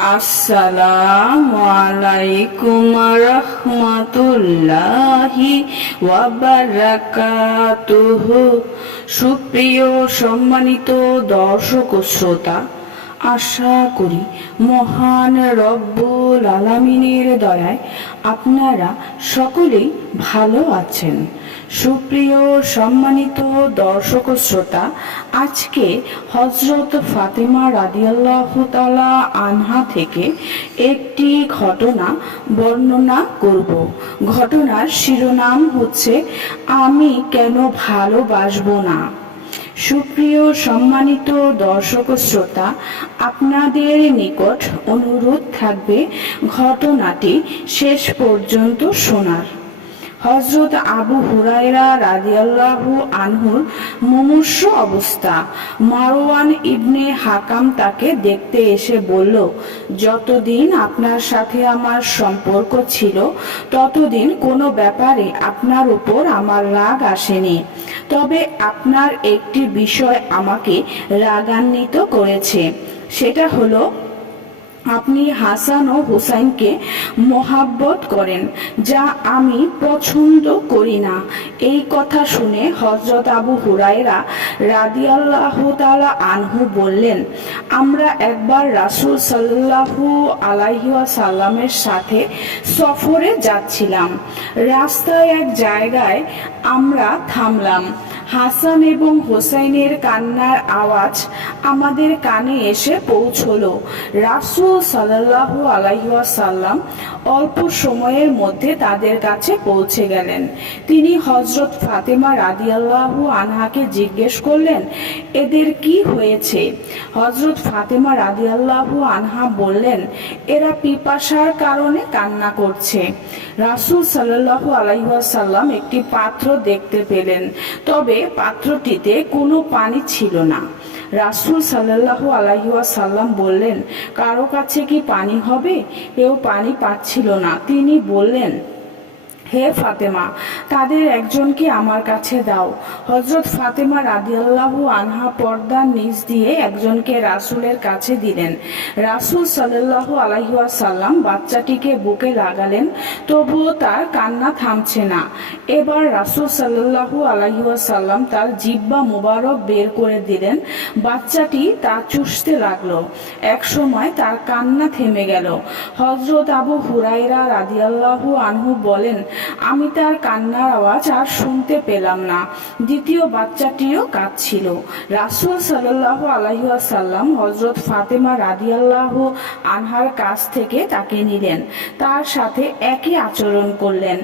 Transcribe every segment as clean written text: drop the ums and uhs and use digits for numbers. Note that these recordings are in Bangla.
আসসালামু আলাইকুম রহমতুল্লাহি ওয়া বারাকাতুহু। সুপ্রিয় সম্মানিত দর্শক ও শ্রোতা, আশা করি মহান রব্বুল আলামিনের দয়ায় আপনারা সকলেই ভালো আছেন। সুপ্রিয় সম্মানিত দর্শক ও শ্রোতা, আজকে হযরত ফাতেমা রাদিয়াল্লাহু তাআলা আনহা থেকে একটি ঘটনা বর্ণনা করব। ঘটনার শিরোনাম হচ্ছে, আমি কেন ভালোবাসবো না। সুপ্রিয় সম্মানিত দর্শক ও শ্রোতা, আপনাদের নিকট অনুরোধ থাকবে ঘটনাটি শেষ পর্যন্ত শোনার। হযরত আবু হুরায়রা রাদিয়াল্লাহু আনহুর মুমূর্ষ অবস্থা। মারওয়ান ইবনে হাকাম তাকে দেখতে এসে বলল, যতদিন আপনার সাথে আমার সম্পর্ক ছিল ততদিন কোনো ব্যাপারে আপনার উপর আমার রাগ আসেনি, তবে আপনার একটি বিষয় আমাকে রাগান্বিত করেছে। সেটা হলো, আপনি হাসান ও হুসাইনকে মোহাব্বত করেন, যা আমি পছন্দ করি না। এই কথা শুনে হযরত আবু হুরায়রা রাদিয়াল্লাহু তাআলা আনহু বললেন, আমরা একবার রাসূল সাল্লাল্লাহু আলাইহি ওয়াসাল্লামের সাথে সফরে যাচ্ছিলাম। রাস্তায় এক জায়গায় আমরা থামলাম। হাসান এবং হোসাইনের কান্নার আওয়াজ আমাদের কানে এসে পৌঁছলো। রাসূল সাল্লাল্লাহু আলাইহি ওয়াসাল্লাম অল্প সময়ের মধ্যে তাদের কাছে পৌঁছে গেলেন। তিনি হযরত ফাতেমা রাদিয়াল্লাহু আনহাকে জিজ্ঞেস করলেন, এদের কি হয়েছে? হযরত ফাতেমা রাদিয়াল্লাহু আনহা বললেন, এরা পিপাসার কারণে কান্না করছে। রাসূল সাল্লাল্লাহু আলাইহি ওয়াসাল্লাম একটি পাত্র দেখতে পেলেন, তবে পাত্রটিতে কোনো পানি ছিল না। রাসূল সাল্লাল্লাহু আলাইহি ওয়াসাল্লাম বললেন, কারো কাছে কি পানি হবে? কেউ পানি পাচ্ছিল না। তিনি বললেন, হে ফাতেমা, তাদের একজনকে আমার কাছে দাও। হযরত ফাতেমা রাদিয়াল্লাহু আনহা পর্দার নিচ দিয়ে একজনকে রাসূলের কাছে দিলেন। রাসূল সাল্লাল্লাহু আলাইহি ওয়াসাল্লাম বাচ্চাটিকে বুকে লাগালেন, তবুও তার কান্না থামছে না। এবার রাসূল সাল্লাল্লাহু আলাইহি ওয়াসাল্লাম তার জিহ্বা মুবারক বের করে দিলেন। বাচ্চাটি তা চুষতে লাগলো। একসময় তার কান্না থেমে গেল। হযরত আবু হুরায়রা রাদিয়াল্লাহু আনহু বলেন, আমি তার কান্নার আওয়াজ আর শুনতে পেলাম না। দ্বিতীয় বাচ্চাটিও কাঁদছিল। রাসূল সাল্লাল্লাহু আলাইহি ওয়াসাল্লাম হযরত ফাতেমা রাদিয়াল্লাহু আনহার কাছ থেকে তাকে নিলেন, তার সাথে একই আচরণ করলেন।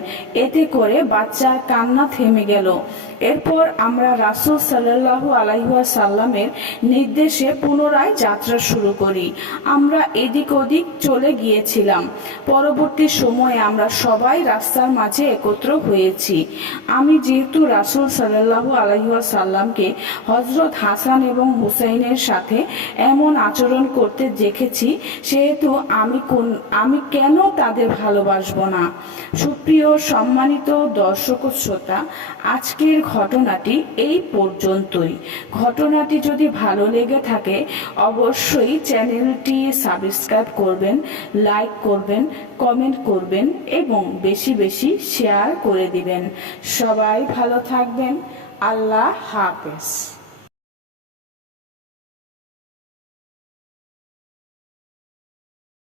এতে করে বাচ্চার কান্না থেমে গেল। এরপর আমরা রাসূল সাল্লাল্লাহু আলাইহি ওয়াসাল্লামের নির্দেশে পুনরায় যাত্রা শুরু করি। আমরা এদিক ওদিক চলে গিয়েছিলাম। পরবর্তী সময়ে আমরা সবাই রাস্তার মাঝে একত্র হয়েছি। আমি যেহেতু রাসূল সাল্লাল্লাহু আলাইহি ওয়াসাল্লামকে হযরত হাসান এবং হুসাইনের সাথে এমন আচরণ করতে দেখেছি, সেহেতু আমি কেন তাদের ভালোবাসবো না। সুপ্রিয় সম্মানিত দর্শক ও শ্রোতা, আজকের ঘটনাটি এই পর্যন্তই। ঘটনাটি যদি ভালো লেগে থাকে অবশ্যই চ্যানেলটি সাবস্ক্রাইব করবেন, লাইক করবেন, কমেন্ট করবেন এবং বেশি বেশি শেয়ার করে দিবেন। সবাই ভালো থাকবেন। আল্লাহ হাফেজ।